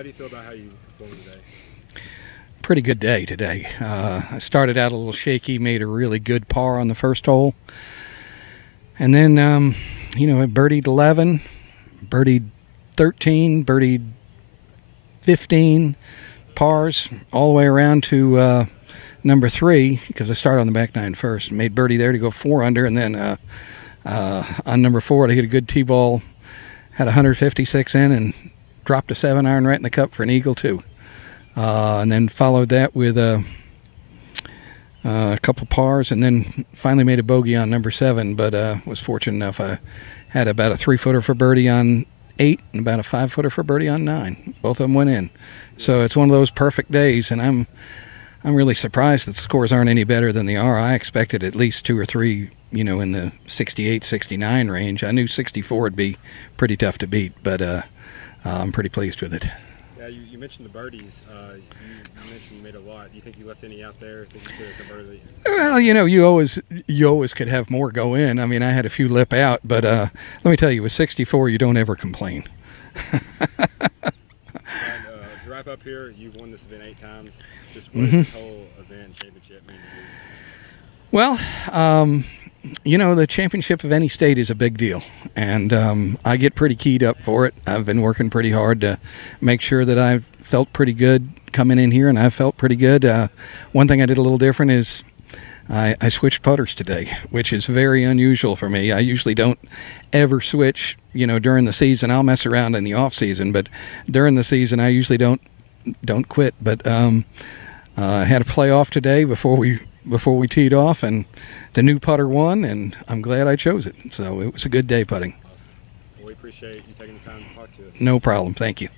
how do you feel about how you performed today? Pretty good day today. I started out a little shaky, made a really good par on the first hole, and then I birdied 11, birdied 13, birdied 15 pars all the way around to number 3, because I started on the back nine first. Made birdie there to go 4 under, and then on number 4 I hit a good tee ball, had 156 in, and dropped a 7-iron right in the cup for an eagle too. And then followed that with a couple pars, and then finally made a bogey on number 7. But was fortunate enough I had about a 3-footer for birdie on 8 and about a 5-footer for birdie on 9. Both of them went in. So it's one of those perfect days, and I'm really surprised that the scores aren't any better than they are. I expected at least 2 or 3, in the 68, 69 range. I knew 64 would be pretty tough to beat, but I'm pretty pleased with it. Yeah, you mentioned the birdies. You mentioned you made a lot. Do you think you left any out there? Think you could have converted it? Well, you always could have more go in. I mean, I had a few lip out, but let me tell you, with 64, you don't ever complain. And, to wrap up here, you've won this event 8 times. Just what does this whole event championship mean to you? Well, the championship of any state is a big deal, and I get pretty keyed up for it. I've been working pretty hard to make sure that I've felt pretty good coming in here, and I felt pretty good. One thing I did a little different is I switched putters today, which is very unusual for me. I usually don't ever switch, during the season. I'll mess around in the off season, but during the season I usually don't quit. But I had a playoff today before we teed off, and the new putter won, and I'm glad I chose it. So it was a good day putting. Awesome. Well, we appreciate you taking the time to talk to us. No problem. Thank you.